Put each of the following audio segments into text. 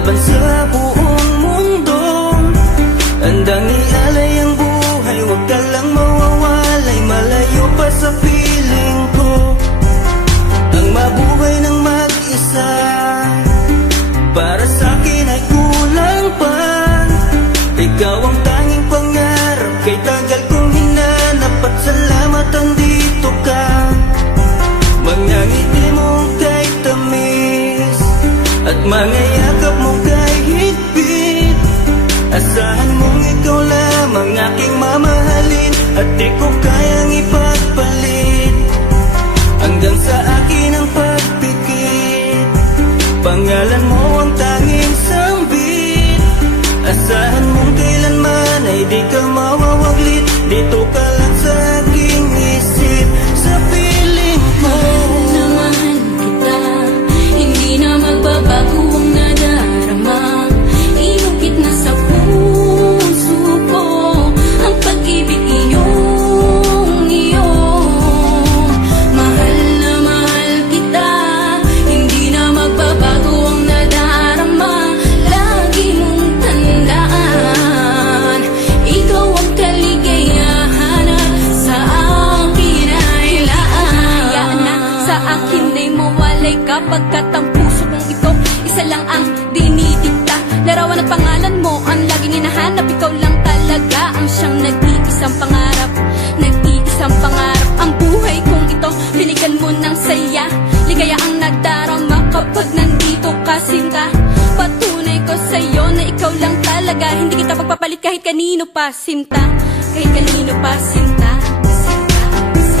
laban sa buong mundo. Handang ialay ang buhay, huwag ka lang mawawalay, malayo pa sa piling ko. Ang mabuhay ng mag-isa, para sa'kin ay kulang pa. Ikaw ang tanging pangarap, kay tagal kong hinanap, at salamat andito ka. Mga ngiti mo kay tamis, at mga yakap mo kay higpit. Asahan mong ikaw lamang aking mamahalin, at di ko kayang ipagpalit. Hanggang sa akin ang pagpikit, pangalan mo ang tanging sambit. Asahan mong kailanman ay di ka mawawaglit, dito ka lang sa aking isip, sa piling ko. Mahal kita, hindi na magbabago ang nadarama. Inukit na sa puso ko ang pag-ibig iyong iyo. Mahal na mahal kita, hindi na magbabago ang nadarama. Lagi mong tandaan, ikaw ang kaligayahan at sa akin ay laan. Na sa akin ay mawalay kapagkat ang puso kong ito isa lang ang dinidikta. Larawan at pangalan mo ang laging hinahanap, ikaw lang talaga ang siyang nag-iisang pangarap. Nag-iisang pangarap ang buhay kong ito, binigyan mo ng saya. Ligaya ang nadarama kapag nandito ka, sinta. Patunay ko sa'yo na ikaw lang talaga, hindi kita pagpapalit kahit kanino pa, sinta. Kahit kanino pa, sinta.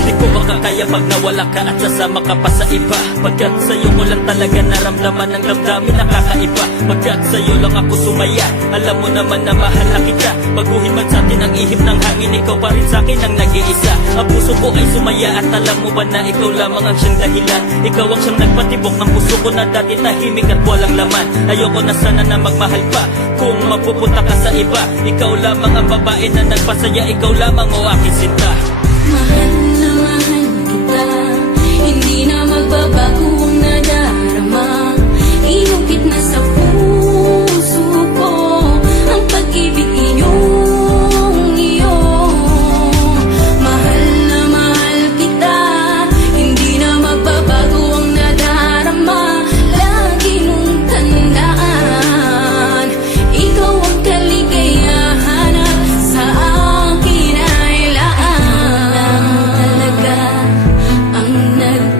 Di ko makakaya pag nawala ka at sasama ka pa sa iba. Pagkat sa'yo ko lang talaga naramdaman ang damdamin nakakaiba. Pagkat sa'yo lang ako sumaya, alam mo naman na mahal na kita. Baguhin man sa'tin ang ihip ng hangin, ikaw pa rin sa'kin ang nag-iisa. Ang puso ko ay sumaya at alam mo ba na ikaw lamang ang siyang dahilan. Ikaw ang siyang nagpatibok ng puso ko na dati tahimik at walang laman. Ayoko na sana na magmahal pa kung mapupunta ka sa iba. Ikaw lamang ang babae na nagpasaya, ikaw lamang o aking sinta. Mahal na mahal kita, hindi na magbabago ang nadarama. Inukit na sa puso ko ang pag-ibig iyong iyo. Mahal na mahal kita, hindi na magbabago ang nadarama. Lagi mong tandaan, ikaw ang kaligayahan at sa akin ay laan. Talaga ang nag-iisa.